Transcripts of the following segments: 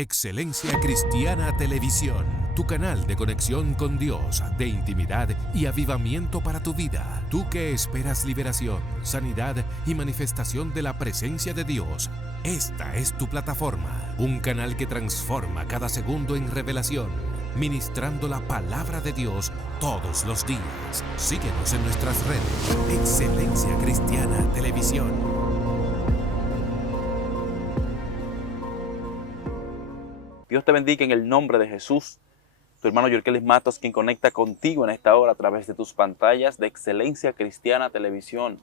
Excelencia Cristiana Televisión, tu canal de conexión con Dios, de intimidad y avivamiento para tu vida. Tú que esperas liberación, sanidad y manifestación de la presencia de Dios, esta es tu plataforma, un canal que transforma cada segundo en revelación, ministrando la palabra de Dios todos los días. Síguenos en nuestras redes. Excelencia Cristiana Televisión. Dios te bendiga en el nombre de Jesús. Tu hermano Yorkelis Matos, quien conecta contigo en esta hora a través de tus pantallas de Excelencia Cristiana Televisión.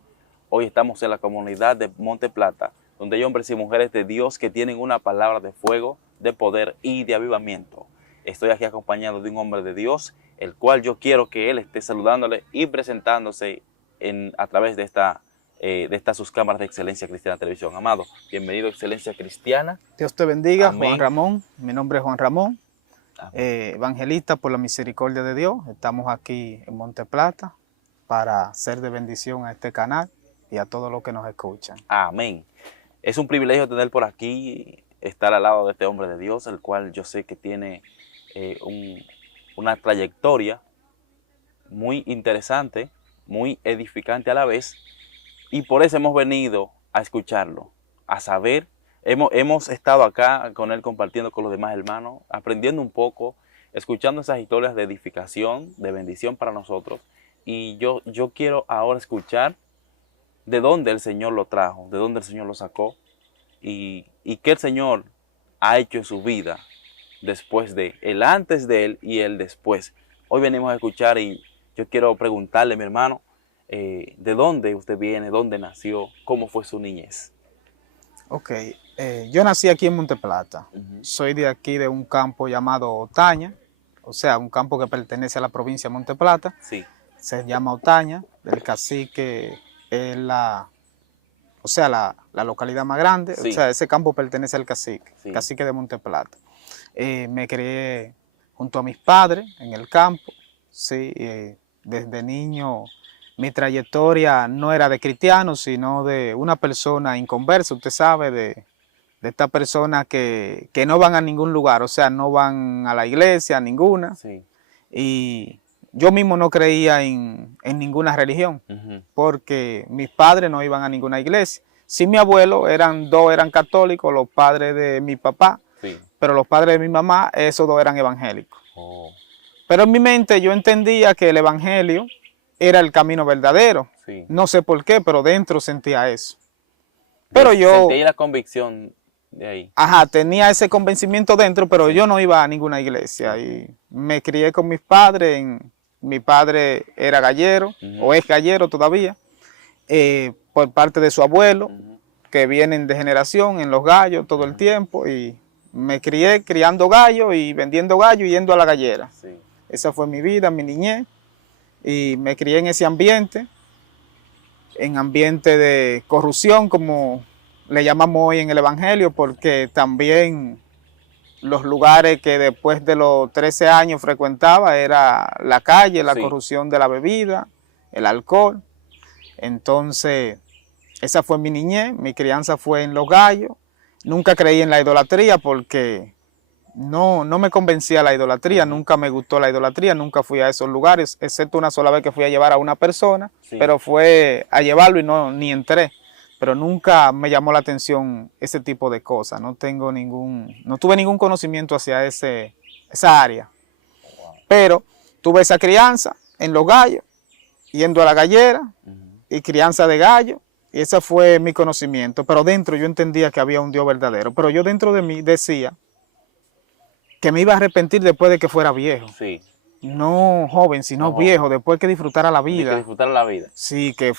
Hoy estamos en la comunidad de Monte Plata, donde hay hombres y mujeres de Dios que tienen una palabra de fuego, de poder y de avivamiento. Estoy aquí acompañado de un hombre de Dios, el cual yo quiero que él esté saludándole y presentándose a través de estas sus cámaras de Excelencia Cristiana Televisión. Amado, bienvenido a Excelencia Cristiana. Dios te bendiga. Amén. Juan Ramón, mi nombre es Juan Ramón, evangelista por la misericordia de Dios. Estamos aquí en Monte Plata para ser de bendición a este canal y a todos los que nos escuchan. Amén. Es un privilegio tener por aquí, estar al lado de este hombre de Dios, el cual yo sé que tiene una trayectoria muy interesante, muy edificante a la vez, y por eso hemos venido a escucharlo, a saber. Hemos estado acá con él compartiendo con los demás hermanos, aprendiendo un poco, escuchando esas historias de edificación, de bendición para nosotros. Y yo quiero ahora escuchar de dónde el Señor lo trajo, de dónde el Señor lo sacó y qué el Señor ha hecho en su vida después de el antes de él y el después. Hoy venimos a escuchar y yo quiero preguntarle, mi hermano, ¿de dónde usted viene? ¿Dónde nació? ¿Cómo fue su niñez? Ok, yo nací aquí en Monte Plata. Soy de aquí, de un campo llamado Otaña, o sea, un campo que pertenece a la provincia de Monte Plata. Sí. Se llama Otaña, del cacique es la localidad más grande. Sí. O sea, ese campo pertenece al cacique, Sí. cacique de Monte Plata. Me crié junto a mis padres en el campo, sí, desde niño. Mi trayectoria no era de cristiano, sino de una persona inconversa, usted sabe, de estas personas que no van a ningún lugar, o sea, no van a la iglesia, ninguna. Sí. Y yo mismo no creía en ninguna religión, porque mis padres no iban a ninguna iglesia. Sí, mi abuelo, dos eran católicos, los padres de mi papá, Sí. pero los padres de mi mamá, esos dos eran evangélicos. Oh. Pero en mi mente yo entendía que el evangelio era el camino verdadero. Sí. No sé por qué, pero dentro sentía eso. Pero yo... Sentí la convicción de ahí. Ajá, tenía ese convencimiento dentro, pero yo no iba a ninguna iglesia. Y me crié con mis padres. Mi padre era gallero, o es gallero todavía, por parte de su abuelo, que vienen de generación en los gallos todo el tiempo. Y me crié criando gallos y vendiendo gallos y yendo a la gallera. Sí. Esa fue mi vida, mi niñez. Y me crié en ese ambiente, en ambiente de corrupción, como le llamamos hoy en el Evangelio, porque también los lugares que después de los 13 años frecuentaba era la calle, la Sí. corrupción de la bebida, el alcohol. Entonces, esa fue mi niñez, mi crianza fue en los gallos. Nunca creí en la idolatría porque no me convencía la idolatría, nunca me gustó la idolatría, nunca fui a esos lugares, excepto una sola vez que fui a llevar a una persona, Sí. pero fue a llevarlo y ni entré. Pero nunca me llamó la atención ese tipo de cosas, no tuve ningún conocimiento hacia esa área. Pero tuve esa crianza en los gallos, yendo a la gallera y crianza de gallo, y ese fue mi conocimiento. Pero dentro yo entendía que había un Dios verdadero, pero yo dentro de mí decía que me iba a arrepentir después de que fuera viejo. Sí. No joven, sino No, viejo, después que disfrutara la De que vida. disfrutar la vida. Sí, que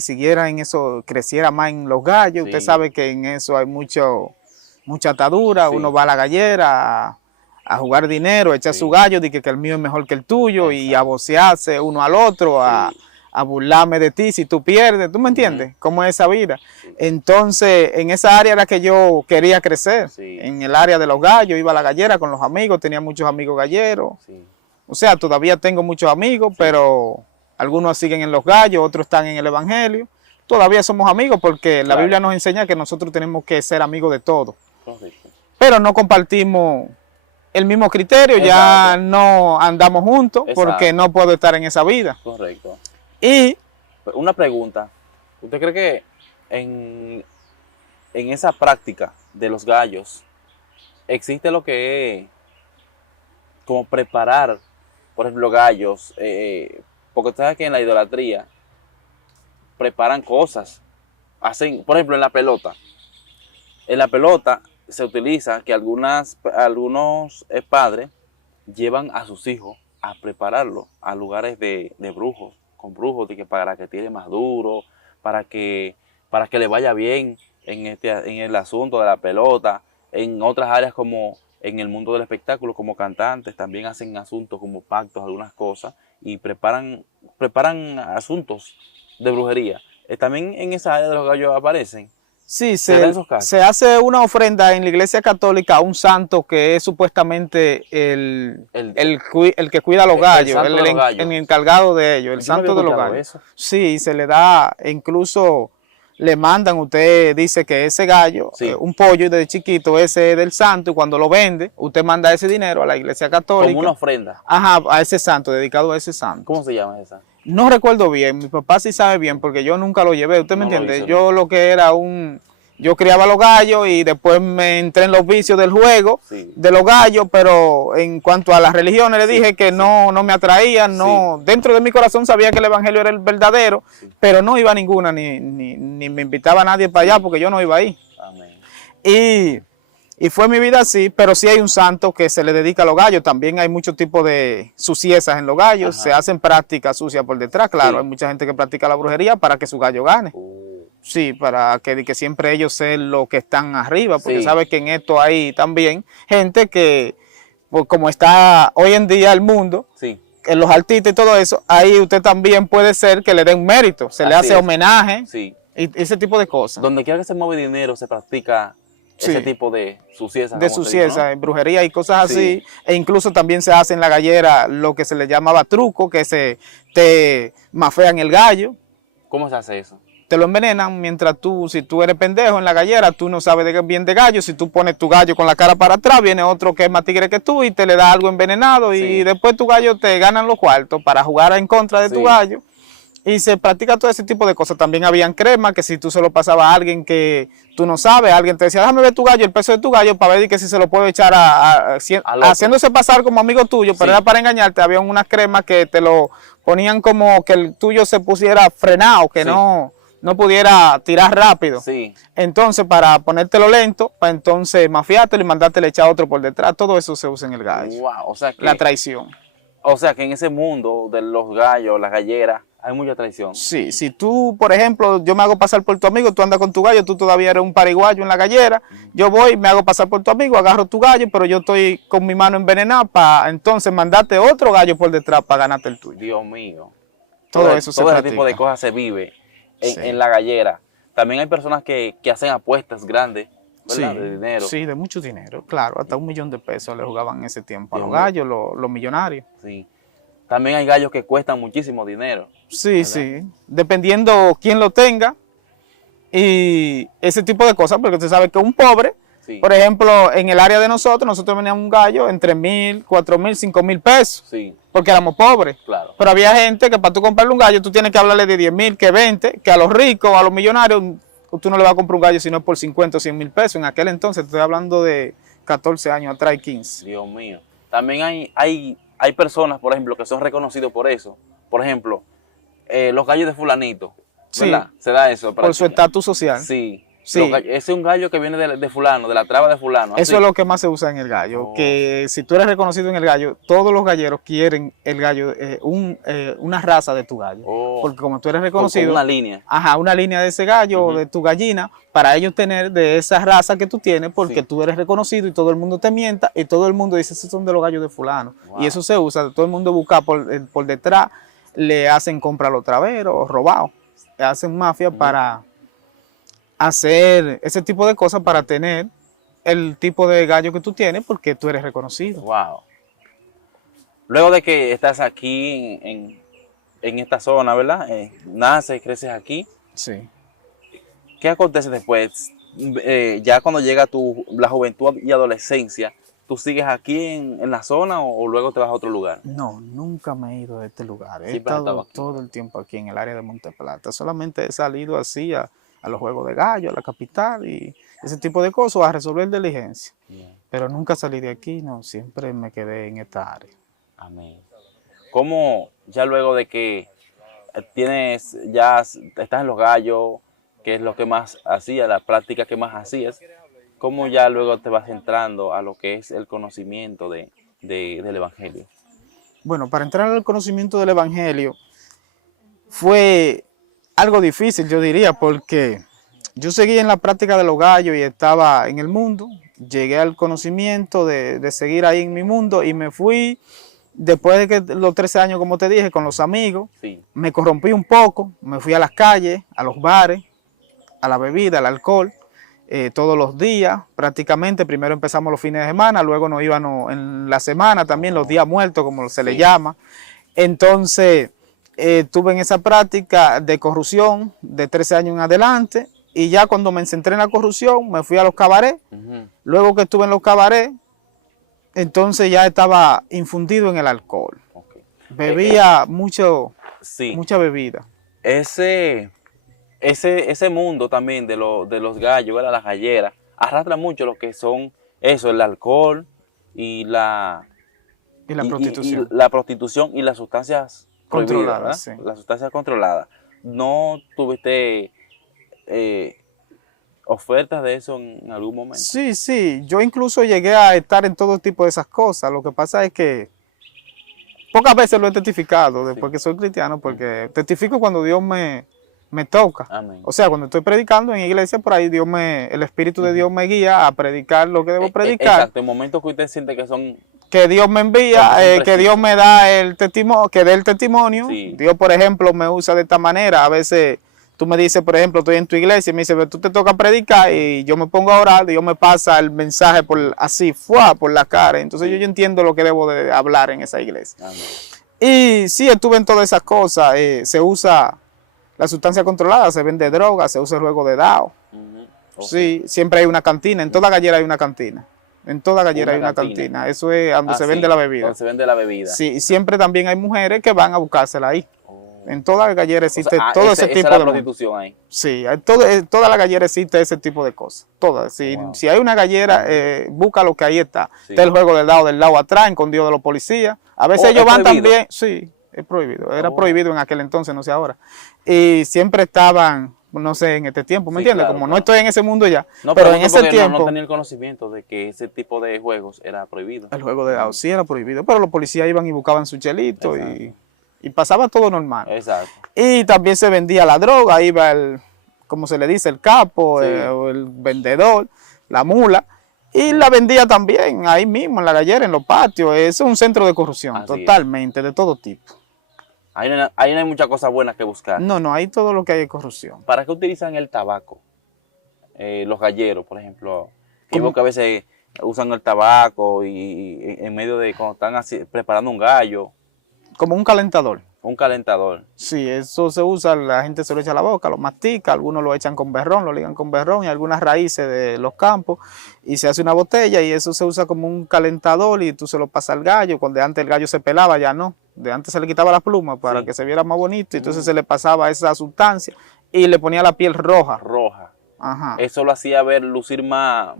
siguiera en eso, creciera más en los gallos. Sí. Usted sabe que en eso hay mucha atadura. Sí. Uno va a la gallera a jugar dinero, a echar Sí. su gallo, de que el mío es mejor que el tuyo, y a vocearse uno al otro, Sí. a burlarme de ti si tú pierdes. ¿Tú me entiendes? ¿Cómo es esa vida? Entonces, en esa área era que yo quería crecer. Sí. En el área de los gallos, iba a la gallera con los amigos, tenía muchos amigos galleros. Sí. O sea, todavía tengo muchos amigos, pero algunos siguen en los gallos, otros están en el evangelio. Todavía somos amigos porque la Claro. Biblia nos enseña que nosotros tenemos que ser amigos de todos. Correcto. pero no compartimos el mismo criterio, ya Exacto. no andamos juntos porque Exacto. no puedo estar en esa vida. Correcto. Y Una pregunta. ¿Usted cree que en esa práctica de los gallos existe lo que es como preparar, por ejemplo, gallos? Porque usted sabe que en la idolatría preparan cosas. Hacen, por ejemplo, en la pelota. En la pelota se utiliza que algunos padres llevan a sus hijos a prepararlo a lugares de brujos, con brujos, de que para que tire más duro, para que le vaya bien en el asunto de la pelota. En otras áreas como en el mundo del espectáculo, como cantantes, también hacen asuntos como pactos, algunas cosas, y preparan asuntos de brujería. También en esa área de los gallos aparecen. sí, ¿Se da en esos casos? se hace una ofrenda en la iglesia católica a un santo que es supuestamente el que cuida a los gallos, santo de los gallos. el encargado de ellos, el Yo no había santo de los escuchado gallos. eso. Sí, se le da, incluso le mandan, usted dice que ese gallo, Sí. un pollo desde chiquito, ese es del santo, y cuando lo vende, usted manda ese dinero a la iglesia católica. Como una ofrenda. Ajá, a ese santo, dedicado a ese santo. ¿Cómo se llama esa? No recuerdo bien, mi papá sí sabe bien porque yo nunca lo llevé, ¿usted me No lo entiende? hizo, Yo lo que era yo criaba los gallos y después me entré en los vicios del juego Sí. de los gallos, pero en cuanto a las religiones le dije que no me atraían, no, dentro de mi corazón sabía que el evangelio era el verdadero, pero no iba a ninguna, ni me invitaba a nadie para allá porque yo no iba ahí. Amén. Y fue mi vida así, pero sí hay un santo que se le dedica a los gallos. También hay muchos tipos de suciezas en los gallos. Ajá. Se hacen prácticas sucias por detrás. Claro, Sí. hay mucha gente que practica la brujería para que su gallo gane. Uh, Sí, para que siempre ellos sean los que están arriba. Porque Sí. sabe que en esto hay también gente que, pues, como está hoy en día el mundo, sí. en los artistas y todo eso, ahí usted también puede ser que le den mérito. Se le Así hace es. homenaje Sí. y ese tipo de cosas. Donde quiera que se mueve dinero se practica ese Sí. tipo de suciedad. De suciedad, brujería y cosas así, Sí. e incluso también se hace en la gallera lo que se le llamaba truco, que te mafean el gallo, ¿Cómo se hace eso? te lo envenenan mientras si tú eres pendejo en la gallera, tú no sabes bien de gallo, si tú pones tu gallo con la cara para atrás, viene otro que es más tigre que tú y te le da algo envenenado y Sí. después tu gallo te ganan los cuartos para jugar en contra de tu Sí. gallo. Y se practica todo ese tipo de cosas. También habían cremas que si tú se lo pasabas a alguien que tú no sabes, alguien te decía, déjame ver tu gallo, el peso de tu gallo, para ver que si se lo puedo echar Al otro. haciéndose pasar como amigo tuyo, pero Sí. era para engañarte. Había unas cremas que te lo ponían como que el tuyo se pusiera frenado, que Sí. no pudiera tirar rápido. Sí. Entonces, para ponértelo lento, para entonces mafiártelo y mandártelo echar otro por detrás, todo eso se usa en el gallo. Wow. La traición. O sea que en ese mundo de los gallos, las galleras, hay mucha traición. Sí, si tú, por ejemplo, yo me hago pasar por tu amigo, tú andas con tu gallo, tú todavía eres un pariguayo en la gallera, yo voy, me hago pasar por tu amigo, agarro tu gallo, pero yo estoy con mi mano envenenada para entonces mandarte otro gallo por detrás para ganarte el tuyo. Dios mío. Todo eso se Todo ese practica. tipo de cosas se vive Sí. en la gallera. También hay personas que hacen apuestas grandes, Sí, ¿verdad? De dinero. sí, de mucho dinero, claro, hasta $1.000.000 le jugaban en ese tiempo a Dios los mío. gallos, los millonarios. Sí. También hay gallos que cuestan muchísimo dinero. Sí, ¿verdad? sí, dependiendo quién lo tenga y ese tipo de cosas, porque usted sabe que un pobre, Sí. por ejemplo, en el área de nosotros veníamos un gallo entre 1.000, 4.000, 5.000 pesos, Sí, porque éramos pobres. claro. Pero había gente que para tú comprarle un gallo, tú tienes que hablarle de 10.000, que 20, que a los ricos, a los millonarios, tú no le vas a comprar un gallo si no es por 50 o 100.000 pesos. En aquel entonces, estoy hablando de 14 años atrás y 15. Dios mío. También hay personas, por ejemplo, que son reconocidos por eso. Por ejemplo, los gallos de fulanito, ¿verdad? Se da eso. Por su estatus social. Sí. Sí. Ese es un gallo que viene de fulano, de la traba de fulano. Eso así. es lo que más se usa en el gallo, Oh. que si tú eres reconocido en el gallo, todos los galleros quieren el gallo, una raza de tu gallo. Oh. Porque como tú eres Con reconocido, una línea. ajá, una línea de ese gallo o de tu gallina, para ellos tener de esa raza que tú tienes, porque Sí. tú eres reconocido y todo el mundo te mienta y todo el mundo dice, esos son de los gallos de fulano. Wow. Y eso se usa, todo el mundo busca por detrás, le hacen compra a los traveros, robados, le hacen mafia para hacer ese tipo de cosas para tener el tipo de gallo que tú tienes porque tú eres reconocido. Wow. Luego de que estás aquí en esta zona, ¿verdad? Naces, creces aquí. Sí. ¿Qué acontece después? ya cuando llega la juventud y adolescencia, ¿tú sigues aquí en la zona o luego te vas a otro lugar? No, nunca me he ido de este lugar. He Siempre has estado estado aquí. todo el tiempo aquí en el área de Monteplata. Solamente he salido así a los Juegos de Gallo, a la capital y ese tipo de cosas, a resolver diligencia. Bien. Pero nunca salí de aquí, no, siempre me quedé en esta área. Amén. ¿Cómo ya luego de que estás en Los Gallos, que es lo que más hacías, la práctica que más hacías, cómo ya luego te vas entrando a lo que es el conocimiento del Evangelio? Bueno, para entrar al conocimiento del Evangelio fue algo difícil, yo diría, porque yo seguí en la práctica de los gallos y estaba en el mundo. Llegué al conocimiento de seguir ahí en mi mundo y me fui, después de que los 13 años, como te dije, con los amigos, Sí. me corrompí un poco, me fui a las calles, a los bares, a la bebida, al alcohol, todos los días, prácticamente. Primero empezamos los fines de semana, luego nos íbamos en la semana también, los días muertos, como se le llama. Entonces, estuve en esa práctica de corrupción de 13 años en adelante, y ya cuando me centré en la corrupción, me fui a los cabarets. Luego que estuve en los cabarets, entonces ya estaba infundido en el alcohol. Okay. Bebía Sí. mucha bebida. Ese mundo también de los gallos, ¿verdad? Las galleras, arrastra mucho lo que son eso, el alcohol y la prostitución. la prostitución y las sustancias Controladas, prohibidas, ¿verdad? sí. Las sustancias controladas. ¿No tuviste ofertas de eso en algún momento? Sí, sí, yo incluso llegué a estar en todo tipo de esas cosas. Lo que pasa es que pocas veces lo he testificado, después que soy cristiano, porque testifico cuando Dios me toca. Amén. O sea, cuando estoy predicando en iglesia, por ahí el Espíritu de Dios me guía a predicar lo que debo predicar. Exacto, en momentos que usted siente que son... Que Dios me envía, que Dios me da el testimonio, que dé el testimonio. Sí. Dios, por ejemplo, me usa de esta manera. A veces tú me dices, por ejemplo, estoy en tu iglesia y me dices, tú te toca predicar, y yo me pongo a orar, Dios me pasa el mensaje por la cara. Entonces yo entiendo lo que debo de hablar en esa iglesia. Amén. Y sí, estuve en todas esas cosas. Se usa la sustancia controlada, se vende droga, se usa el juego de dado. Okay. Sí, siempre hay una cantina, en toda gallera hay una cantina. En toda gallera hay una cantina. Eso es donde se vende la bebida. Donde se vende la bebida. Sí, y siempre también hay mujeres que van a buscársela ahí. En toda gallera existe todo ese tipo esa es la de... prostitución ahí. Sí, toda la gallera existe ese tipo de cosas. Todas. Si hay una gallera, busca lo que ahí está. Sí. Está el juego del lado atrás, escondido de los policías. A veces ellos van también... Sí, es prohibido. Era prohibido en aquel entonces, no sé ahora. Y siempre estaban, no sé, en este tiempo, ¿me entiendes? Claro, Como claro. no estoy en ese mundo ya. No, pero en ese tiempo... No tenía el conocimiento de que ese tipo de juegos era prohibido. El juego de dado sí era prohibido, pero los policías iban y buscaban su chelito y pasaba todo normal. Exacto. Y también se vendía la droga, iba como se le dice, el capo, Sí. O el vendedor, la mula, y la vendía también ahí mismo en la gallera, en los patios. Es un centro de corrupción, Así totalmente, de todo tipo. Ahí no hay muchas cosas buenas que buscar. No, ahí todo lo que hay es corrupción. ¿Para qué utilizan el tabaco? Los galleros, por ejemplo. Digo que a veces usan el tabaco y en medio de cuando están preparando un gallo, Como un calentador. un calentador. Sí, eso se usa, la gente se lo echa a la boca, lo mastica, algunos lo echan con berrón, lo ligan con berrón y algunas raíces de los campos, y se hace una botella y eso se usa como un calentador y tú se lo pasas al gallo. Cuando antes el gallo se pelaba, ya no. De antes se le quitaba la pluma para que se viera más bonito, y entonces se le pasaba esa sustancia y le ponía la piel roja. Roja. Ajá. Eso lo hacía ver lucir más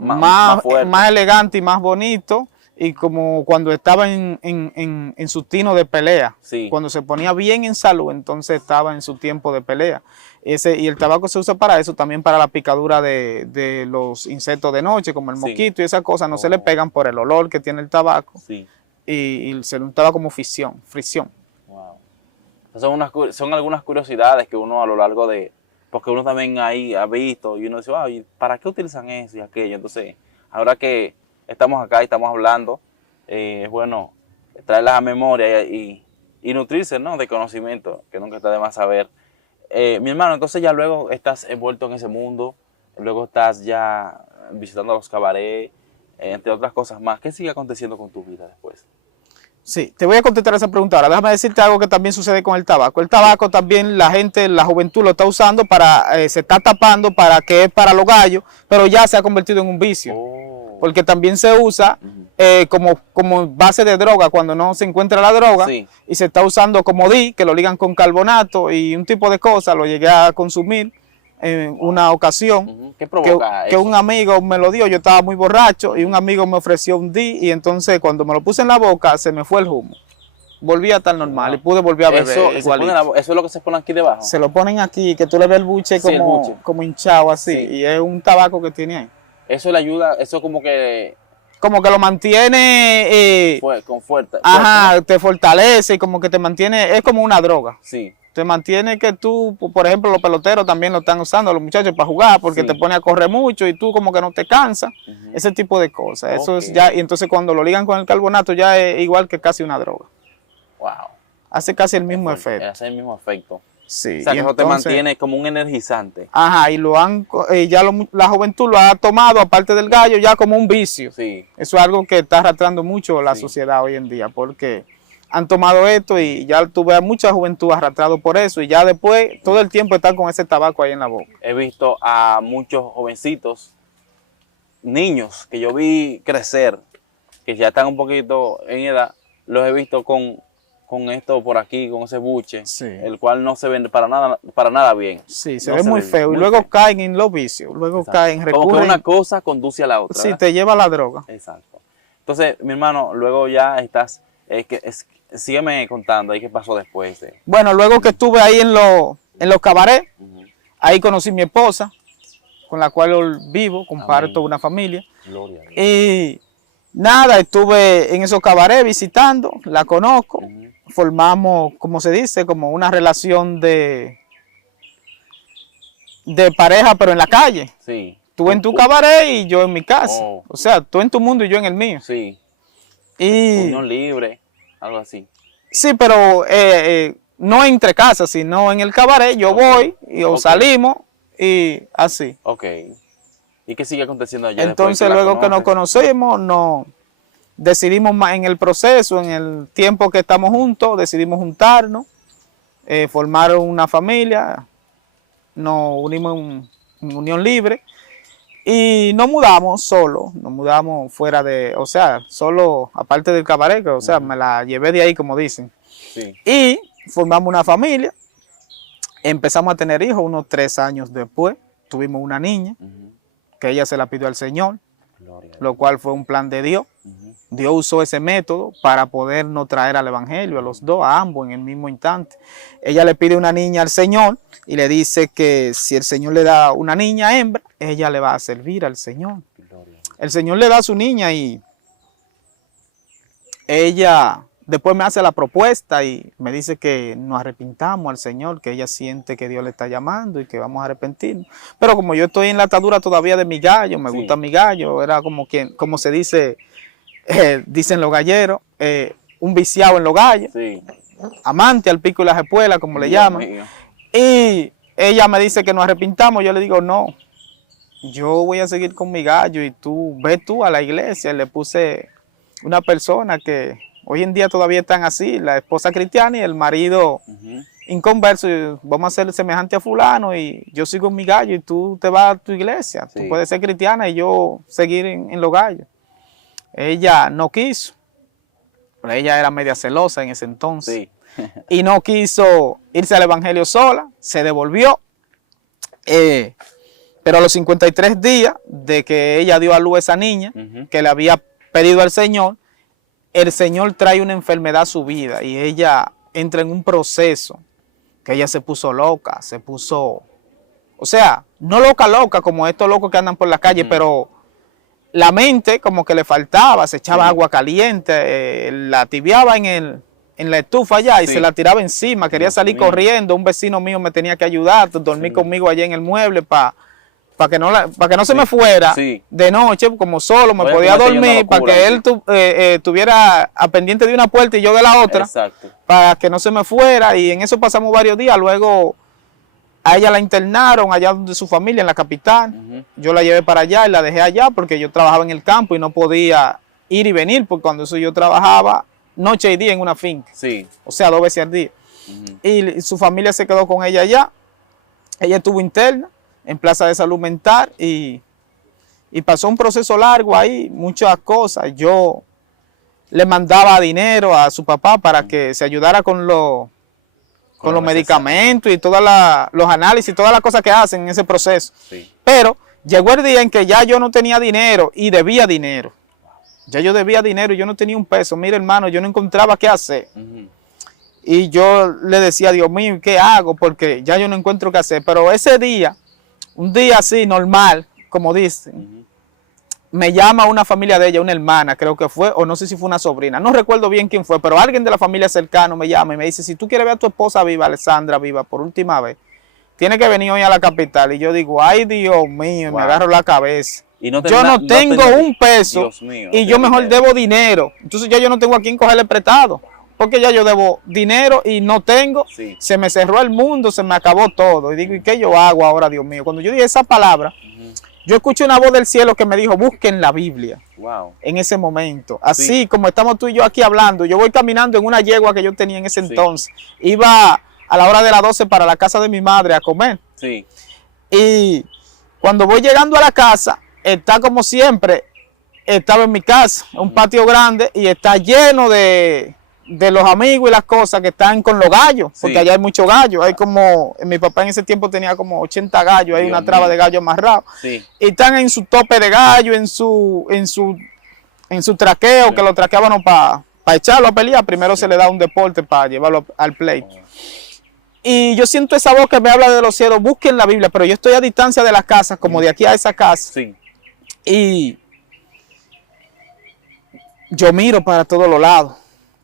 fuerte. Más elegante y más bonito. Y como cuando estaba en su tino de pelea, Sí. cuando se ponía bien en salud, entonces estaba en su tiempo de pelea. Y el tabaco se usa para eso, también para la picadura de los insectos de noche, como el Sí. mosquito y esas cosas, no se le pegan por el olor que tiene el tabaco, Sí. y se le untaba como fricción. Wow. Son algunas curiosidades que uno a lo largo de... Porque uno también ahí ha visto y uno dice, ¿y para qué utilizan eso y aquello? Entonces, ahora que estamos acá y estamos hablando, es bueno traerlas a memoria y nutrirse, ¿no?, de conocimiento, que nunca está de más saber. Mi hermano, entonces ya luego estás envuelto en ese mundo, luego estás ya visitando los cabarets, entre otras cosas más. ¿Qué sigue aconteciendo con tu vida después? Sí, te voy a contestar esa pregunta ahora. Déjame decirte algo que también sucede con el tabaco. El tabaco también la gente, la juventud lo está usando para, se está tapando para que es para los gallos, pero ya se ha convertido en un vicio. Oh. Porque también se usa como base de droga cuando no se encuentra la droga, Sí. y se está usando como que lo ligan con carbonato y un tipo de cosas. Lo llegué a consumir en una ocasión. Ujú. ¿Qué provoca Que eso? un amigo me lo dio, yo estaba muy borracho y un amigo me ofreció un D, y entonces cuando me lo puse en la boca se me fue el humo. Volví a estar normal Wow. y pude volver a beber Eso, se igualito. pone eso es lo que se pone aquí debajo. Se lo ponen aquí, que tú le ves el buche Sí, el como, buche. como hinchado así, Sí. y es un tabaco que tiene ahí. Eso le ayuda, eso como que Como que lo mantiene, con fuerte. ajá, te fortalece y como que te mantiene, es como una droga. Sí. Te mantiene que tú, por ejemplo, los peloteros también lo están usando, los muchachos para jugar, porque Sí. te pone a correr mucho y tú como que no te cansas, Ujú. ese tipo de cosas. Eso Ok. es ya, y entonces cuando lo ligan con el carbonato ya es igual que casi una droga. Wow. Hace casi el mismo Fuerte, efecto. hace el mismo efecto. Sí. O sea, y que eso te entonces, mantiene como un energizante. ajá, y lo han, la juventud lo ha tomado, aparte del gallo, ya como un vicio. Sí. Eso es algo que está arrastrando mucho la Sí. sociedad hoy en día, porque han tomado esto y ya tuve a mucha juventud arrastrado por eso, y ya después todo el tiempo están con ese tabaco ahí en la boca. He visto a muchos jovencitos, niños que yo vi crecer, que ya están un poquito en edad, los he visto con esto por aquí, con ese buche, Sí. el cual no se ve para nada bien. Sí, se No ve se muy ve feo, muy y luego feo. caen en los vicios, luego Exacto. caen, Como que recurren, una cosa conduce a la otra. sí, ¿verdad? te lleva a la droga. Exacto. Entonces, mi hermano, luego ya estás, sígueme contando ahí qué pasó después. Bueno, luego que estuve ahí en los cabarets, Ujú. ahí conocí a mi esposa, con la cual vivo, comparto Amén. una familia. Gloria a Dios. Y nada, estuve en esos cabarets visitando, la conozco, Ujú. formamos, como se dice, como una relación de pareja, pero en la calle. Sí. Tú en tu cabaret y yo en mi casa. Oh. O sea, tú en tu mundo y yo en el mío. Sí. Y Unión libre, algo así. sí, pero no entre casas, sino en el cabaret. Yo Ok. voy y o Ok. salimos y así. Ok. ¿Y qué sigue aconteciendo allá? Entonces, después luego que nos conoces? conocimos, decidimos en el proceso, en el tiempo que estamos juntos, decidimos juntarnos, formar una familia, nos unimos en unión libre y nos mudamos fuera de, o sea, solo aparte del cabaret, que, o sea, me la llevé de ahí, como dicen. Sí. Y formamos una familia, empezamos a tener hijos unos 3 años después, tuvimos una niña, Ujú. que ella se la pidió al Señor, Gloria a Dios. lo cual fue un plan de Dios. Ujú. Dios usó ese método para podernos traer al Evangelio, a los dos, a ambos, en el mismo instante. Ella le pide una niña al Señor y le dice que si el Señor le da una niña hembra, ella le va a servir al Señor. Gloria a Dios. El Señor le da a su niña y ella después me hace la propuesta y me dice que nos arrepintamos al Señor, que ella siente que Dios le está llamando y que vamos a arrepentirnos. Pero como yo estoy en la atadura todavía de mi gallo, me Sí. gusta mi gallo, era como se dice, dicen los galleros, un viciado en los gallos, Sí. amante al pico y las espuelas, como le Dios llaman. mío. Y ella me dice que nos arrepintamos, yo le digo, no, yo voy a seguir con mi gallo y tú, ve tú a la iglesia. Le puse una persona que hoy en día todavía están así, la esposa cristiana y el marido Ujú. inconverso, y vamos a ser semejante a fulano y yo sigo en mi gallo y tú te vas a tu iglesia. Sí. Tú puedes ser cristiana y yo seguir en los gallos. Ella no quiso, pero ella era media celosa en ese entonces. Sí. Y no quiso irse al evangelio sola, se devolvió. Pero a los 53 días de que ella dio a luz a esa niña, Ujú. que le había pedido al Señor, el Señor trae una enfermedad a su vida y ella entra en un proceso que ella se puso loca, o sea, no loca como estos locos que andan por la calle, Ujú. pero la mente como que le faltaba, se echaba Sí. agua caliente, la tibiaba en la estufa allá y Sí. se la tiraba encima, quería Dios salir mío. corriendo, un vecino mío me tenía que ayudar, dormí Sí. conmigo allá en el mueble para que no se me fuera Sí. de noche, como solo me Oye, podía tú me estás yendo a dormir, para locura, que sí. él tuviera a pendiente de una puerta y yo de la otra, Exacto. para que no se me fuera, y en eso pasamos varios días. Luego a ella la internaron allá donde su familia, en la capital. Ujú. Yo la llevé para allá y la dejé allá porque yo trabajaba en el campo y no podía ir y venir, porque cuando eso yo trabajaba noche y día en una finca. Sí. O sea, 2 veces al día. Y su familia se quedó con ella allá. Ella estuvo interna en Plaza de Salud Mental y pasó un proceso largo ahí, muchas cosas. Yo le mandaba dinero a su papá para que se ayudara con los medicamentos y todos los análisis, todas las cosas que hacen en ese proceso. Sí. Pero llegó el día en que ya yo no tenía dinero y debía dinero. Ya yo debía dinero y yo no tenía un peso. Mira, hermano, yo no encontraba qué hacer. Y yo le decía, Dios mío, ¿qué hago? Porque ya yo no encuentro qué hacer. Pero ese día, un día así, normal, como dicen, me llama una familia de ella, una hermana, creo que fue, o no sé si fue una sobrina, no recuerdo bien quién fue, pero alguien de la familia cercana me llama y me dice, si tú quieres ver a tu esposa viva, Alessandra viva, por última vez, tienes que venir hoy a la capital. Y yo digo, ay, Dios mío, Wow. me agarro la cabeza. Y no Yo no tengo un peso, Dios mío, y yo mejor debo dinero. Entonces ya yo no tengo a quién cogerle prestado, porque ya yo debo dinero y no tengo. Sí. Se me cerró el mundo, se me acabó todo. Y digo, ¿y qué yo hago ahora, Dios mío? Cuando yo dije esa palabra, yo escuché una voz del cielo que me dijo, busquen la Biblia. Wow. En ese momento, así como estamos tú y yo aquí hablando, yo voy caminando en una yegua que yo tenía en ese entonces. Iba a la hora de las 12 para la casa de mi madre a comer. Sí. Y cuando voy llegando a la casa, está como siempre, estaba en mi casa, un patio grande, y está lleno de los amigos y las cosas que están con los gallos, porque Sí. allá hay muchos gallos. Hay como, mi papá en ese tiempo tenía como 80 gallos, hay Dios una traba mío. de gallos amarrados. Sí. Y están en su tope de gallo, en su traqueo, Sí. que lo traqueaban para echarlo a pelear. Primero se le da un deporte para llevarlo al pleito. Y yo siento esa voz que me habla de los cielos, busquen la Biblia, pero yo estoy a distancia de la casa, como de aquí a esa casa. Sí. Y yo miro para todos los lados,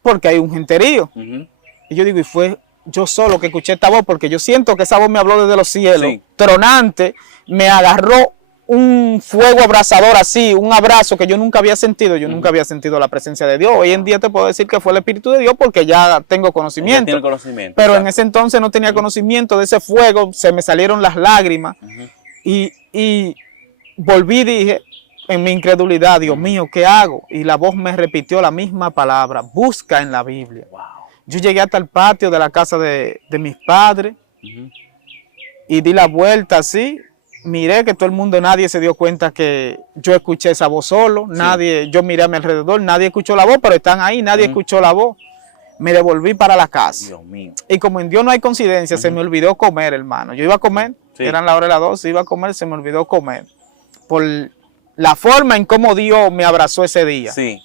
porque hay un genterío. Y yo digo, y fue yo solo que escuché esta voz, porque yo siento que esa voz me habló desde los cielos, Sí. tronante, me agarró un fuego abrasador así, un abrazo que yo nunca había sentido. Yo nunca había sentido la presencia de Dios. Hoy en día te puedo decir que fue el Espíritu de Dios porque ya tengo Ya conocimiento. tiene conocimiento. Pero en exacto. ese entonces no tenía conocimiento de ese fuego, se me salieron las lágrimas y volví y dije en mi incredulidad, Dios mío, ¿qué hago? Y la voz me repitió la misma palabra, busca en la Biblia. Wow. Yo llegué hasta el patio de la casa de mis padres y di la vuelta así, miré que todo el mundo, nadie se dio cuenta que yo escuché esa voz solo, nadie, yo miré a mi alrededor, nadie escuchó la voz, pero están ahí, nadie escuchó la voz. Me devolví para la casa. Dios mío. Y como en Dios no hay coincidencia, se me olvidó comer, hermano. Yo iba a comer, Sí. eran la hora de las 12, iba a comer, se me olvidó comer. Por la forma en cómo Dios me abrazó ese día. Sí.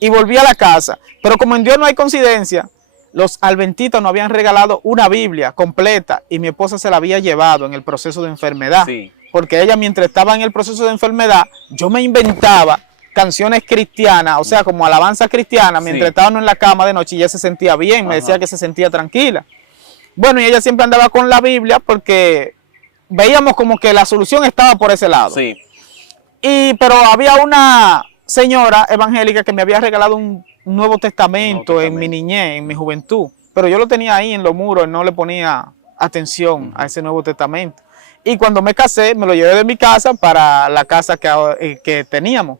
Y volví a la casa. Pero como en Dios no hay coincidencia, los adventistas nos habían regalado una Biblia completa y mi esposa se la había llevado en el proceso de enfermedad. Sí. Porque ella, mientras estaba en el proceso de enfermedad, yo me inventaba canciones cristianas, o sea, como alabanza cristiana, mientras estábamos en la cama de noche y ella se sentía bien, me decía que se sentía tranquila. Bueno, y ella siempre andaba con la Biblia porque veíamos como que la solución estaba por ese lado. Sí. Pero había una señora evangélica que me había regalado un Nuevo Testamento en mi niñez, en mi juventud, pero yo lo tenía ahí en los muros y no le ponía atención a ese Nuevo Testamento. Y cuando me casé, me lo llevé de mi casa para la casa que teníamos.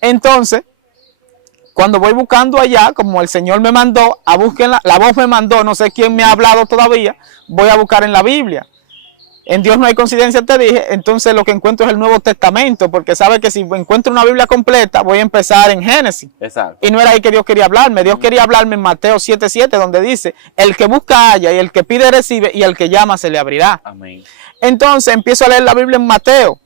Entonces, cuando voy buscando allá, como el Señor me mandó a buscar, la voz me mandó, no sé quién me ha hablado todavía, voy a buscar en la Biblia. En Dios no hay coincidencia, te dije, entonces lo que encuentro es el Nuevo Testamento, porque sabe que si encuentro una Biblia completa, voy a empezar en Génesis. Exacto. Y no era ahí que Dios quería hablarme. Dios quería hablarme en Mateo 7:7, donde dice, el que busca halla, y el que pide recibe, y el que llama se le abrirá. Amén. Entonces empiezo a leer la Biblia en Mateo.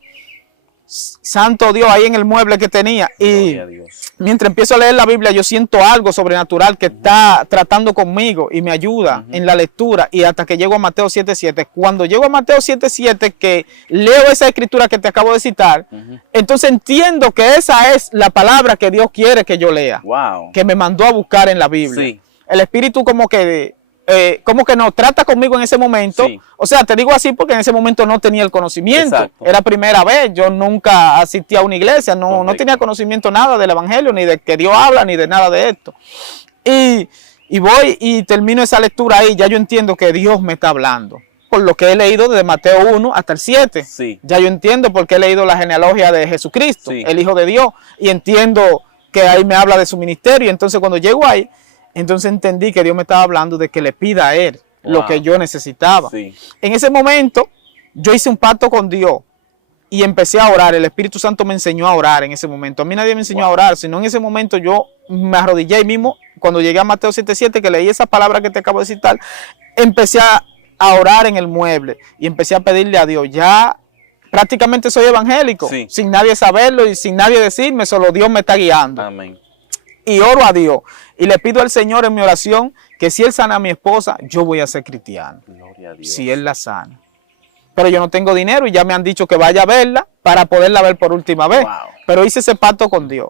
Santo Dios, ahí en el mueble que tenía. Y Gloria a Dios. mientras empiezo a leer la Biblia, yo siento algo sobrenatural que está tratando conmigo y me ayuda en la lectura. Y hasta que llego a Mateo 7:7. Cuando llego a Mateo 7:7, que leo esa escritura que te acabo de citar, entonces entiendo que esa es la palabra que Dios quiere que yo lea. Wow. Que me mandó a buscar en la Biblia. Sí. El Espíritu como que no trata conmigo en ese momento. Sí. O sea, te digo así porque en ese momento no tenía el conocimiento. Exacto. Era primera vez. Yo nunca asistí a una iglesia. No tenía conocimiento nada del evangelio, ni de que Dios habla, ni de nada de esto. Y voy y termino esa lectura ahí. Ya yo entiendo que Dios me está hablando. Por lo que he leído desde Mateo 1 hasta el 7. Sí. Ya yo entiendo porque he leído la genealogía de Jesucristo, Sí. el Hijo de Dios. Y entiendo que ahí me habla de su ministerio. Entonces cuando llego ahí, entonces entendí que Dios me estaba hablando de que le pida a Él lo que yo necesitaba. Sí. En ese momento yo hice un pacto con Dios y empecé a orar. El Espíritu Santo me enseñó a orar en ese momento. A mí nadie me enseñó a orar, sino en ese momento yo me arrodillé y mismo, cuando llegué a Mateo 7:7, que leí esa palabra que te acabo de citar, empecé a orar en el mueble y empecé a pedirle a Dios. Ya prácticamente soy evangélico, Sí. sin nadie saberlo y sin nadie decirme, solo Dios me está guiando. Amén. Y oro a Dios y le pido al Señor en mi oración que si Él sana a mi esposa, yo voy a ser cristiano. Gloria a Dios. Si Él la sana. Pero yo no tengo dinero y ya me han dicho que vaya a verla para poderla ver por última vez. Wow. Pero hice ese pacto con Dios.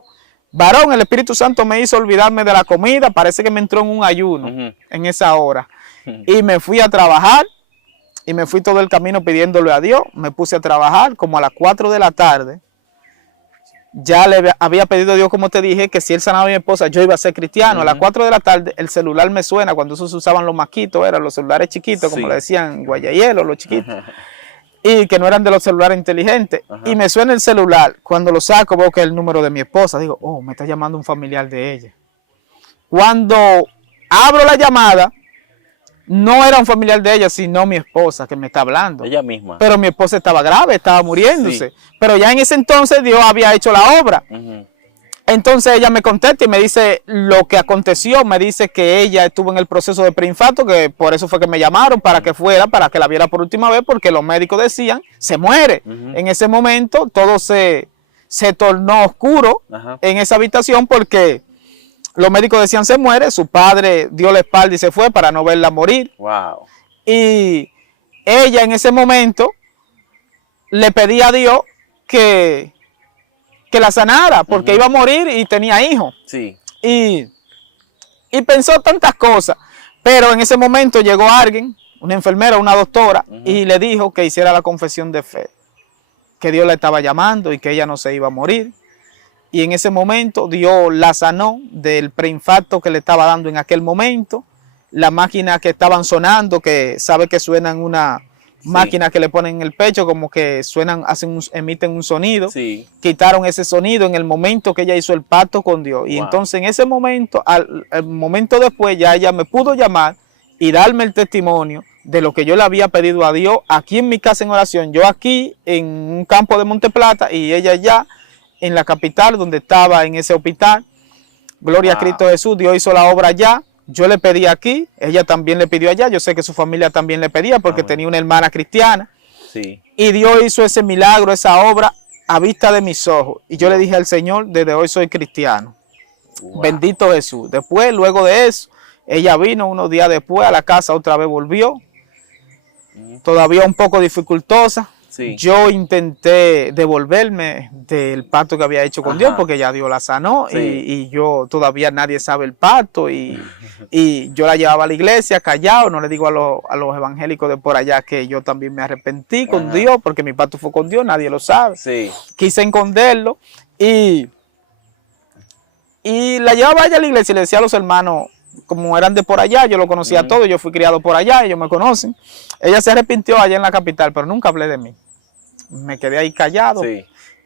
Varón, el Espíritu Santo me hizo olvidarme de la comida. Parece que me entró en un ayuno en esa hora. Y me fui a trabajar y me fui todo el camino pidiéndole a Dios. Me puse a trabajar como a las 4 de la tarde. Ya le había pedido a Dios, como te dije, que si Él sanaba a mi esposa, yo iba a ser cristiano. A las 4 de la tarde el celular me suena, cuando esos se usaban los maquitos, eran los celulares chiquitos, como le decían Guayayelo, los chiquitos. Y que no eran de los celulares inteligentes. Y me suena el celular. Cuando lo saco veo que es el número de mi esposa. Digo, oh, me está llamando un familiar de ella. Cuando abro la llamada, no era un familiar de ella, sino mi esposa que me está hablando. Ella misma. Pero mi esposa estaba grave, estaba muriéndose. Sí. Pero ya en ese entonces Dios había hecho la obra. Entonces ella me contesta y me dice lo que aconteció. Me dice que ella estuvo en el proceso de preinfarto, que por eso fue que me llamaron para que fuera, para que la viera por última vez, porque los médicos decían, se muere. En ese momento todo se tornó oscuro en esa habitación porque los médicos decían se muere, su padre dio la espalda y se fue para no verla morir. Wow. Y ella en ese momento le pedía a Dios que la sanara, porque iba a morir y tenía hijos. Sí. Y pensó tantas cosas, pero en ese momento llegó alguien, una enfermera, una doctora, y le dijo que hiciera la confesión de fe, que Dios la estaba llamando y que ella no se iba a morir. Y en ese momento Dios la sanó del preinfarto que le estaba dando en aquel momento. Las máquinas que estaban sonando, que sabe que suenan una máquina que le ponen en el pecho, como que suenan, emiten un sonido. Sí. Quitaron ese sonido en el momento que ella hizo el pacto con Dios. Y entonces en ese momento, al momento después, ya ella me pudo llamar y darme el testimonio de lo que yo le había pedido a Dios aquí en mi casa en oración. Yo aquí en un campo de Monteplata y ella ya en la capital donde estaba en ese hospital. Gloria a Cristo Jesús, Dios hizo la obra allá. Yo le pedí aquí, ella también le pidió allá. Yo sé que su familia también le pedía porque tenía una hermana cristiana. Sí. Y Dios hizo ese milagro, esa obra a vista de mis ojos. Y yo le dije al Señor, desde hoy soy cristiano. Bendito Jesús. Después, luego de eso, ella vino unos días después a la casa, otra vez volvió. Todavía un poco dificultosa. Sí. Yo intenté devolverme del pacto que había hecho con Dios porque ya Dios la sanó y yo todavía nadie sabe el pacto y yo la llevaba a la iglesia callado, no le digo a los evangélicos de por allá que yo también me arrepentí con Dios porque mi pacto fue con Dios, nadie lo sabe. Sí. Quise esconderlo y la llevaba allá a la iglesia y le decía a los hermanos, como eran de por allá, yo lo conocía a todos, yo fui criado por allá, ellos me conocen. Ella se arrepintió allá en la capital, pero nunca hablé de mí. Me quedé ahí callado,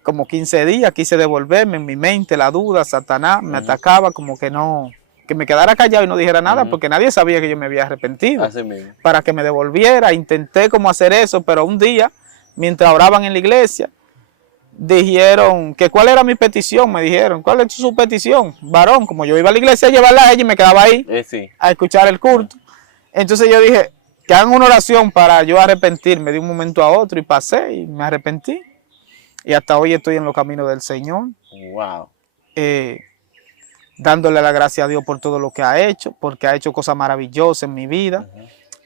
como 15 días, quise devolverme en mi mente la duda, Satanás me atacaba como que no, que me quedara callado y no dijera nada, porque nadie sabía que yo me había arrepentido. Así mismo. Para que me devolviera, intenté como hacer eso, pero un día, mientras oraban en la iglesia, dijeron que cuál era mi petición, me dijeron, ¿cuál es su petición? Varón, como yo iba a la iglesia a llevarla a ella y me quedaba ahí a escuchar el culto. Entonces yo dije, que hagan una oración para yo arrepentirme de un momento a otro y pasé y me arrepentí. Y hasta hoy estoy en los caminos del Señor. Wow. Dándole la gracia a Dios por todo lo que ha hecho, porque ha hecho cosas maravillosas en mi vida.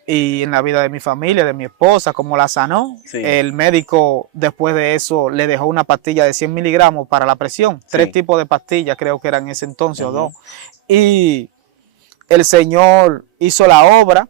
Y en la vida de mi familia, de mi esposa, como la sanó. El médico después de eso le dejó una pastilla de 100 miligramos para la presión. 3 tipos de pastillas creo que eran en ese entonces o 2. Y el Señor hizo la obra.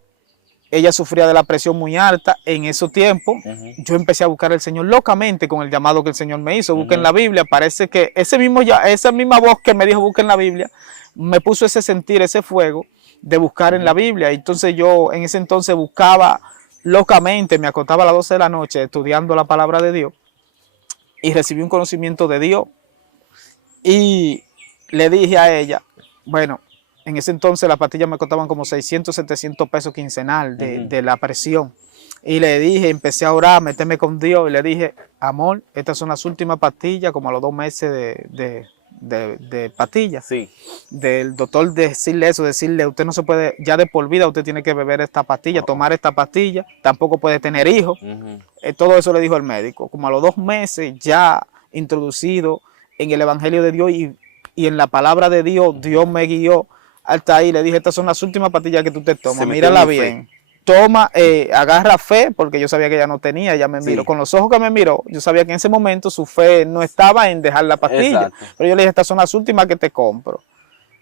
Ella sufría de la presión muy alta en esos tiempos. Yo empecé a buscar al Señor locamente con el llamado que el Señor me hizo. Busquen la Biblia. Parece que esa misma voz que me dijo busquen la Biblia, me puso ese sentir, ese fuego de buscar en la Biblia. Entonces yo en ese entonces buscaba locamente, me acostaba a las 12 de la noche estudiando la palabra de Dios y recibí un conocimiento de Dios. Y le dije a ella, bueno, en ese entonces las pastillas me costaban como 600, 700 pesos quincenal de la presión. Y le dije, empecé a orar, meterme con Dios y le dije, amor, estas son las últimas pastillas, como a los 2 meses de pastillas. Sí. Del doctor decirle eso, decirle, usted no se puede, ya de por vida usted tiene que beber esta pastilla, tomar esta pastilla, tampoco puede tener hijos. Todo eso le dijo el médico. Como a los 2 meses ya introducido en el Evangelio de Dios y en la palabra de Dios, Dios me guió hasta ahí. Le dije, estas son las últimas pastillas que tú te tomas, mírala bien. Toma, agarra fe, porque yo sabía que ella no tenía, ella me miró, con los ojos que me miró, yo sabía que en ese momento su fe no estaba en dejar la pastilla. Exacto. Pero yo le dije, estas son las últimas que te compro,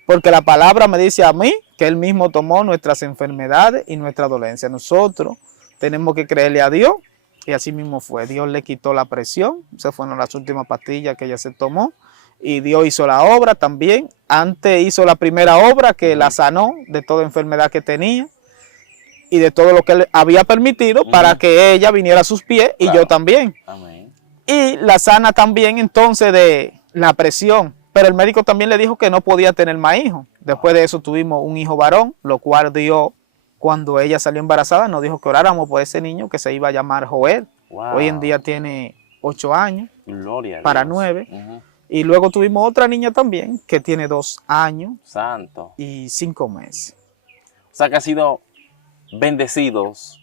porque la palabra me dice a mí que Él mismo tomó nuestras enfermedades y nuestra dolencia. Nosotros tenemos que creerle a Dios, y así mismo fue. Dios le quitó la presión, esas fueron las últimas pastillas que ella se tomó, y Dios hizo la obra también. Antes hizo la primera obra que la sanó de toda enfermedad que tenía, y de todo lo que Él había permitido para que ella viniera a sus pies y yo también. Amén. Y la sana también entonces de la presión. Pero el médico también le dijo que no podía tener más hijos. Después de eso tuvimos un hijo varón, lo cual Dios, cuando ella salió embarazada, nos dijo que oráramos por ese niño que se iba a llamar Joel. Hoy en día tiene 8 años, Gloria para 9. Y luego tuvimos otra niña también que tiene 2 años Santo. y 5 meses. O sea que ha sido bendecidos,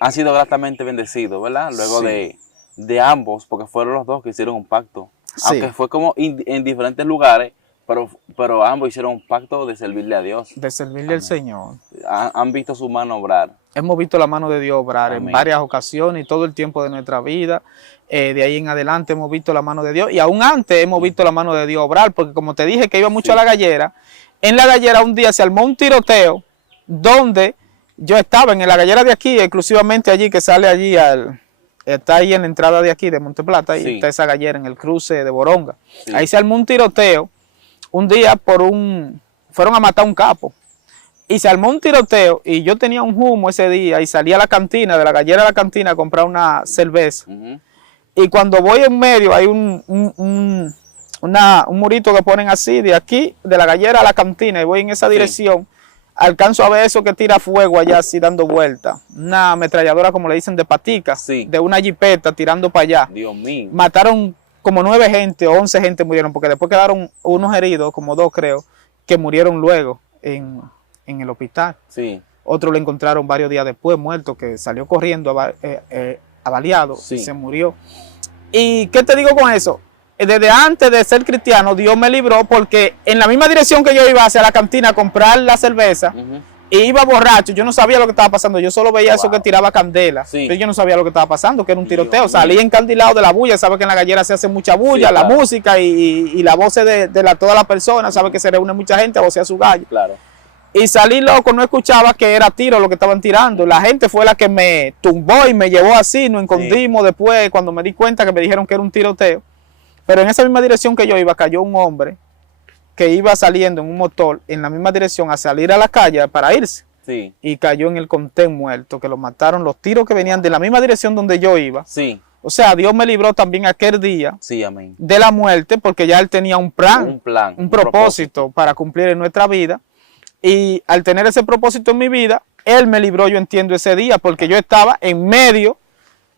han sido gratamente bendecidos, ¿verdad? Luego de ambos, porque fueron los dos que hicieron un pacto. Aunque fue como en diferentes lugares, pero ambos hicieron un pacto de servirle a Dios. De servirle al Señor. Han visto su mano obrar. Hemos visto la mano de Dios obrar en varias ocasiones y todo el tiempo de nuestra vida. De ahí en adelante hemos visto la mano de Dios. Y aún antes hemos visto la mano de Dios obrar, porque como te dije que iba mucho a la gallera, en la gallera un día se armó un tiroteo donde yo estaba en la gallera de aquí, exclusivamente allí, que sale allí, está ahí en la entrada de aquí, de Monteplata, y está esa gallera en el cruce de Boronga. Ahí se armó un tiroteo, un día fueron a matar a un capo, y se armó un tiroteo, y yo tenía un humo ese día, y salí a la cantina, de la gallera a la cantina, a comprar una cerveza, y cuando voy en medio, hay un murito que ponen así, de aquí, de la gallera a la cantina, y voy en esa dirección. Alcanzo a ver eso que tira fuego allá así dando vueltas. Una ametralladora, como le dicen, de patica, de una jipeta tirando para allá. Dios mío. Mataron como 9 gente o 11 gente murieron, porque después quedaron unos heridos, como 2 creo, que murieron luego en el hospital. Otro lo encontraron varios días después, muerto, que salió corriendo avaliado y se murió. ¿Y qué te digo con eso? Desde antes de ser cristiano, Dios me libró, porque en la misma dirección que yo iba hacia la cantina a comprar la cerveza, y iba borracho, yo no sabía lo que estaba pasando, yo solo veía eso que tiraba candela, pero yo no sabía lo que estaba pasando, que era un tiroteo. Salí encandilado de la bulla, sabe que en la gallera se hace mucha bulla, la música y la voz de todas las personas, sabe que se reúne mucha gente a vocear su gallo. Y salí loco, no escuchaba que era tiro lo que estaban tirando. La gente fue la que me tumbó y me llevó así, nos escondimos después, cuando me di cuenta que me dijeron que era un tiroteo. Pero en esa misma dirección que yo iba, cayó un hombre que iba saliendo en un motor en la misma dirección a salir a la calle para irse. Y cayó en el contén muerto, que lo mataron los tiros que venían de la misma dirección donde yo iba. O sea, Dios me libró también aquel día de la muerte, porque ya Él tenía un plan, un propósito para cumplir en nuestra vida. Y al tener ese propósito en mi vida, Él me libró, yo entiendo, ese día, porque yo estaba en medio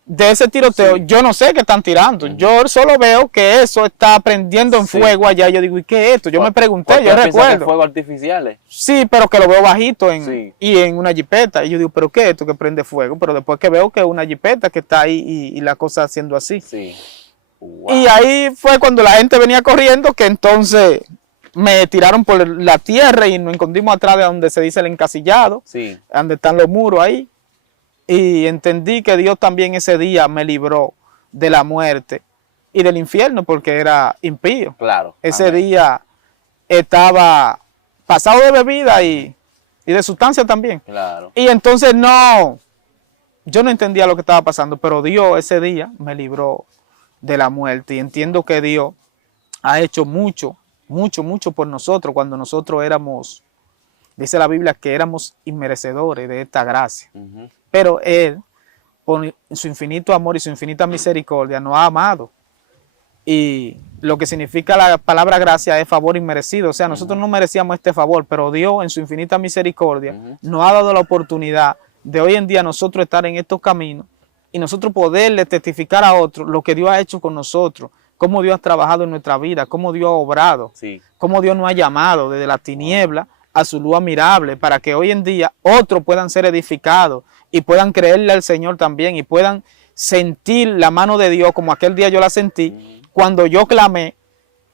de ese tiroteo. Yo no sé qué están tirando. Yo solo veo que eso está prendiendo en fuego allá. Yo digo, ¿y qué es esto? Yo me pregunté, yo recuerdo. ¿Fuegos artificiales? Sí, pero que lo veo bajito y en una jipeta. Y yo digo, ¿pero qué es esto que prende fuego? Pero después que veo que es una jipeta que está ahí y la cosa haciendo así. Y ahí fue cuando la gente venía corriendo, que entonces me tiraron por la tierra y nos escondimos atrás de donde se dice el encasillado, donde están los muros ahí. Y entendí que Dios también ese día me libró de la muerte y del infierno, porque era impío. Ese día estaba pasado de bebida y de sustancia también. Y entonces yo no entendía lo que estaba pasando, pero Dios ese día me libró de la muerte. Y entiendo que Dios ha hecho mucho, mucho, mucho por nosotros cuando nosotros éramos, dice la Biblia, que éramos inmerecedores de esta gracia. Pero Él, por su infinito amor y su infinita misericordia, nos ha amado. Y lo que significa la palabra gracia es favor inmerecido. O sea, nosotros no merecíamos este favor, pero Dios en su infinita misericordia nos ha dado la oportunidad de hoy en día nosotros estar en estos caminos y nosotros poderle testificar a otros lo que Dios ha hecho con nosotros, cómo Dios ha trabajado en nuestra vida, cómo Dios ha obrado, cómo Dios nos ha llamado desde la tiniebla a su luz admirable, para que hoy en día otros puedan ser edificados y puedan creerle al Señor también y puedan sentir la mano de Dios como aquel día yo la sentí cuando yo clamé,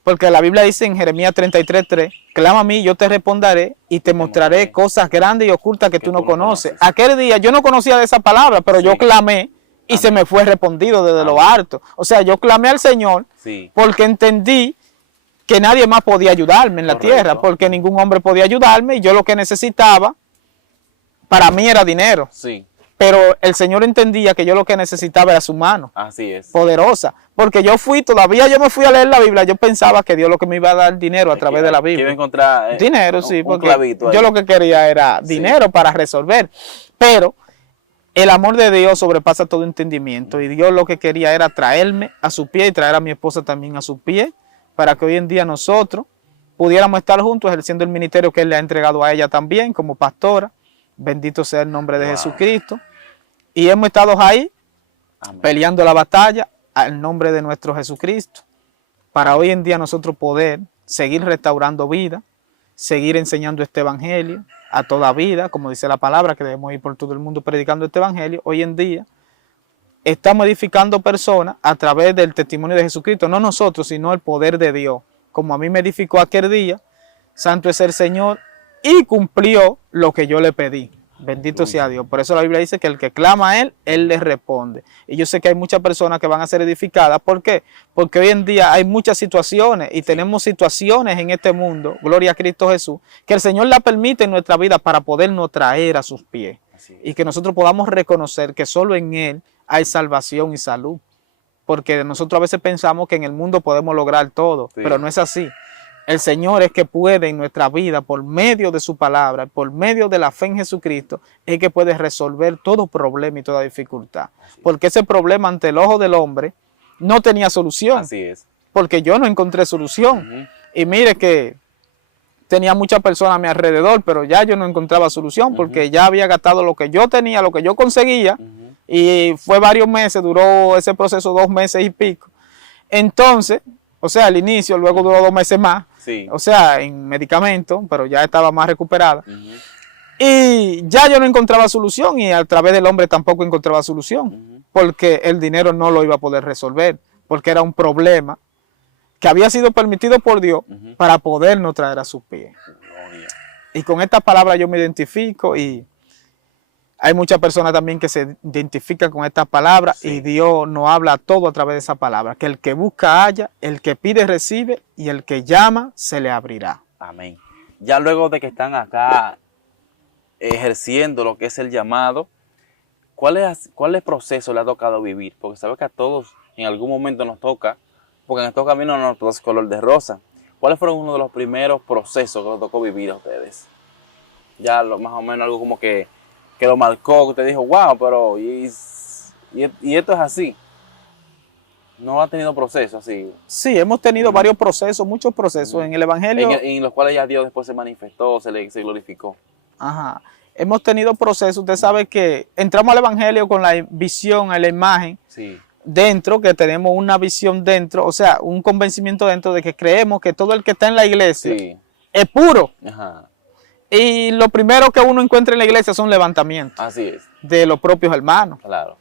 porque la Biblia dice en Jeremías 33:3, clama a mí, yo te responderé y te mostraré cosas grandes y ocultas que tú no conoces. Aquel día yo no conocía de esa palabra, pero yo clamé y se me fue respondido desde lo alto. O sea, yo clamé al Señor porque entendí que nadie más podía ayudarme en la tierra, porque ningún hombre podía ayudarme y yo lo que necesitaba para mí era dinero. Pero el Señor entendía que yo lo que necesitaba era su mano poderosa, porque todavía yo me fui a leer la Biblia, yo pensaba que Dios lo que me iba a dar dinero a través de la Biblia. Iba a encontrar dinero, sí, porque yo lo que quería era dinero para resolver, pero el amor de Dios sobrepasa todo entendimiento y Dios lo que quería era traerme a su pie y traer a mi esposa también a su pie, para que hoy en día nosotros pudiéramos estar juntos ejerciendo el ministerio que Él le ha entregado a ella también como pastora. Bendito sea el nombre de Jesucristo. Y hemos estado ahí peleando la batalla al nombre de nuestro Jesucristo, para hoy en día nosotros poder seguir restaurando vida, seguir enseñando este evangelio a toda vida, como dice la palabra, que debemos ir por todo el mundo predicando este evangelio. Hoy en día estamos edificando personas a través del testimonio de Jesucristo, no nosotros, sino el poder de Dios. Como a mí me edificó aquel día, santo es el Señor, y cumplió lo que yo le pedí. Bendito sea Dios. Por eso la Biblia dice que el que clama a Él, Él le responde. Y yo sé que hay muchas personas que van a ser edificadas. ¿Por qué? Porque hoy en día hay muchas situaciones y tenemos situaciones en este mundo, gloria a Cristo Jesús, que el Señor la permite en nuestra vida para podernos traer a sus pies. Y que nosotros podamos reconocer que solo en Él hay salvación y salud. Porque nosotros a veces pensamos que en el mundo podemos lograr todo, pero no es así. El Señor es que puede en nuestra vida, por medio de su palabra, por medio de la fe en Jesucristo, es que puede resolver todo problema y toda dificultad. Porque ese problema ante el ojo del hombre no tenía solución. Así es. Porque yo no encontré solución. Y mire que tenía muchas personas a mi alrededor, pero ya yo no encontraba solución porque ya había gastado lo que yo tenía, lo que yo conseguía. Y fue varios meses, duró ese proceso 2 meses y pico. Entonces, o sea, al inicio, luego duró 2 meses más. O sea, en medicamentos, pero ya estaba más recuperada. Y ya yo no encontraba solución y a través del hombre tampoco encontraba solución, porque el dinero no lo iba a poder resolver, porque era un problema que había sido permitido por Dios para podernos traer a sus pies. Y con esta palabra yo me identifico y hay muchas personas también que se identifican con esta palabra y Dios nos habla todo a través de esa palabra. Que el que busca halla, el que pide recibe y el que llama se le abrirá. Amén. Ya luego de que están acá ejerciendo lo que es el llamado, ¿cuál proceso le ha tocado vivir? Porque sabes que a todos en algún momento nos toca, porque en estos caminos no todo es color de rosa. ¿Cuáles fueron uno de los primeros procesos que les tocó vivir a ustedes? Ya más o menos algo como que lo marcó, que te dijo, wow, pero y esto es así. ¿No ha tenido procesos así? Sí, hemos tenido varios procesos, muchos procesos en el Evangelio. En los cuales ya Dios después se manifestó, se glorificó. Ajá. Hemos tenido procesos, usted sabe que entramos al Evangelio con la visión, la imagen dentro, que tenemos una visión dentro, o sea, un convencimiento dentro de que creemos que todo el que está en la iglesia es puro. Y lo primero que uno encuentra en la iglesia son levantamientos. Así es. De los propios hermanos. Claro.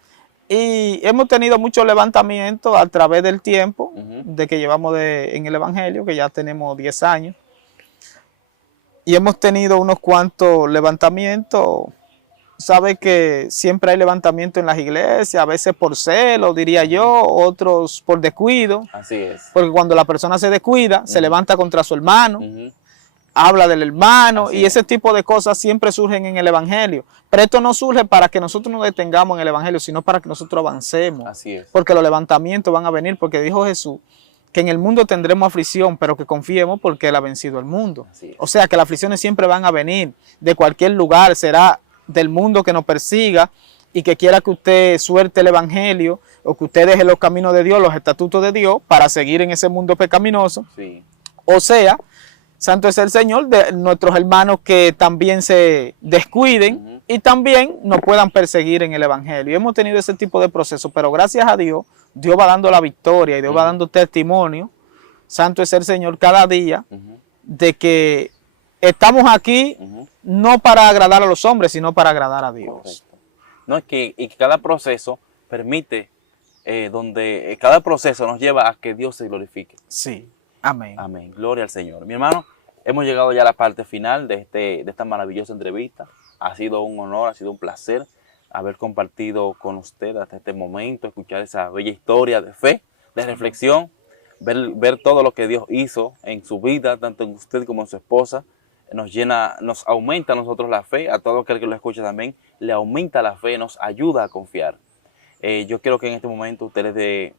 Y hemos tenido muchos levantamientos a través del tiempo de que llevamos en el Evangelio, que ya tenemos 10 años. Y hemos tenido unos cuantos levantamientos. Sabe que siempre hay levantamientos en las iglesias, a veces por celo, diría yo, otros por descuido. Así es. Porque cuando la persona se descuida, se levanta contra su hermano. Habla del hermano y ese tipo de cosas siempre surgen en el Evangelio. Pero esto no surge para que nosotros nos detengamos en el Evangelio, sino para que nosotros avancemos. Así es. Porque los levantamientos van a venir, porque dijo Jesús que en el mundo tendremos aflicción, pero que confiemos porque Él ha vencido el mundo. O sea que las aflicciones siempre van a venir de cualquier lugar, será del mundo que nos persiga y que quiera que usted suelte el evangelio o que usted deje los caminos de Dios, los estatutos de Dios para seguir en ese mundo pecaminoso. Sí. O sea, santo es el Señor, de nuestros hermanos que también se descuiden y también nos puedan perseguir en el evangelio. Y hemos tenido ese tipo de procesos, pero gracias a Dios, Dios va dando la victoria y Dios va dando testimonio, santo es el Señor, cada día, de que estamos aquí no para agradar a los hombres, sino para agradar a Dios. Correcto. No, es que cada proceso permite, cada proceso nos lleva a que Dios se glorifique. Sí, amén. Amén, gloria al Señor. Mi hermano, hemos llegado ya a la parte final de esta maravillosa entrevista. Ha sido un honor, ha sido un placer haber compartido con usted hasta este momento, escuchar esa bella historia de fe, de reflexión, ver todo lo que Dios hizo en su vida, tanto en usted como en su esposa. Nos aumenta a nosotros la fe, a todo aquel que lo escucha también, le aumenta la fe, nos ayuda a confiar. Yo quiero que en este momento ustedes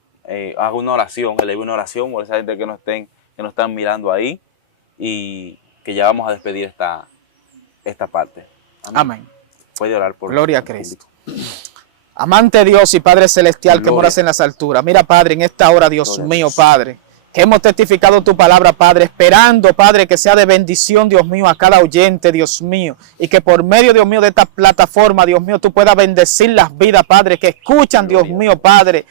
hagan una oración, eleve una oración por esa gente que nos están mirando ahí, y que ya vamos a despedir esta parte. Amén. Puede orar por Gloria a Cristo. Amante Dios y Padre Celestial, que moras en las alturas. Mira, Padre, en esta hora, Dios mío, Padre, que hemos testificado tu palabra, Padre, esperando, Padre, que sea de bendición, Dios mío, a cada oyente, Dios mío, y que por medio, Dios mío, de esta plataforma, Dios mío, tú puedas bendecir las vidas, Padre, que escuchan, Dios mío, Padre.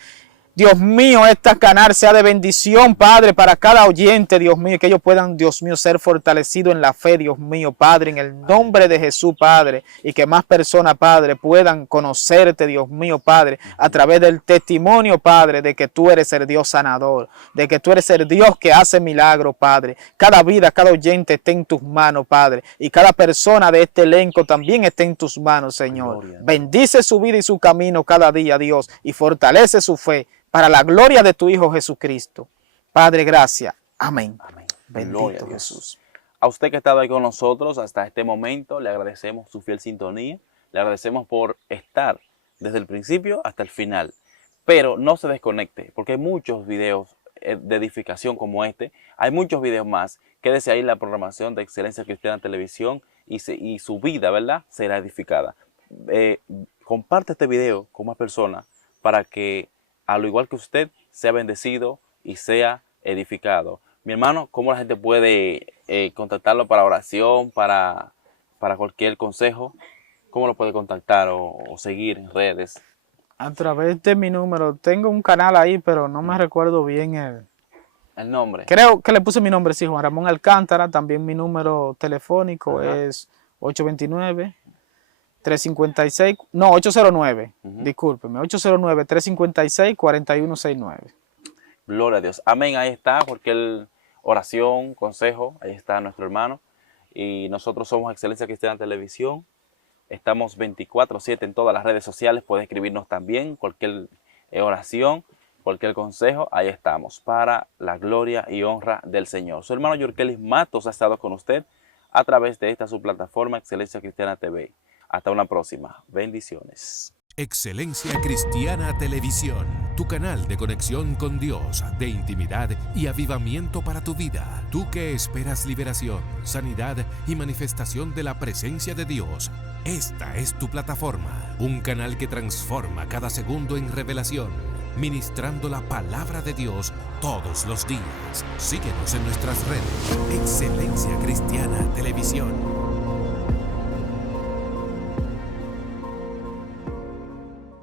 Dios mío, esta canal sea de bendición, Padre, para cada oyente, Dios mío, que ellos puedan, Dios mío, ser fortalecidos en la fe, Dios mío, Padre, en el nombre de Jesús, Padre, y que más personas, Padre, puedan conocerte, Dios mío, Padre, a través del testimonio, Padre, de que tú eres el Dios sanador, de que tú eres el Dios que hace milagros, Padre. Cada vida, cada oyente esté en tus manos, Padre, y cada persona de este elenco también esté en tus manos, Señor. Gloria. Bendice Bendice su vida y su camino cada día, Dios, y fortalece su fe, para la gloria de tu Hijo Jesucristo. Padre, gracias. Amén. Amén. Bendito Gloria a Dios. Jesús. A usted que ha estado ahí con nosotros hasta este momento, le agradecemos su fiel sintonía, le agradecemos por estar desde el principio hasta el final. Pero no se desconecte, porque hay muchos videos de edificación como este, hay muchos videos más. Quédese ahí en la programación de Excelencia Cristiana Televisión y su vida, ¿verdad?, será edificada. Comparte este video con más personas para que, al igual que usted, sea bendecido y sea edificado. Mi hermano, ¿cómo la gente puede contactarlo para oración, para cualquier consejo? ¿Cómo lo puede contactar o seguir en redes? A través de mi número, tengo un canal ahí, pero no me recuerdo bien El nombre. Creo que le puse mi nombre, sí, Juan Ramón Alcántara. También mi número telefónico es 829. 356, no, 809, discúlpeme, 809-356-4169. Gloria a Dios. Amén, ahí está, cualquier oración, consejo, ahí está nuestro hermano. Y nosotros somos Excelencia Cristiana Televisión. Estamos 24/7 en todas las redes sociales. Puede escribirnos también cualquier oración, cualquier consejo. Ahí estamos, para la gloria y honra del Señor. Su hermano Yorkelis Matos ha estado con usted a través de esta su plataforma Excelencia Cristiana TV. Hasta una próxima. Bendiciones. Excelencia Cristiana Televisión, tu canal de conexión con Dios, de intimidad y avivamiento para tu vida. Tú que esperas liberación, sanidad y manifestación de la presencia de Dios. Esta es tu plataforma, un canal que transforma cada segundo en revelación, ministrando la palabra de Dios todos los días. Síguenos en nuestras redes. Excelencia Cristiana Televisión.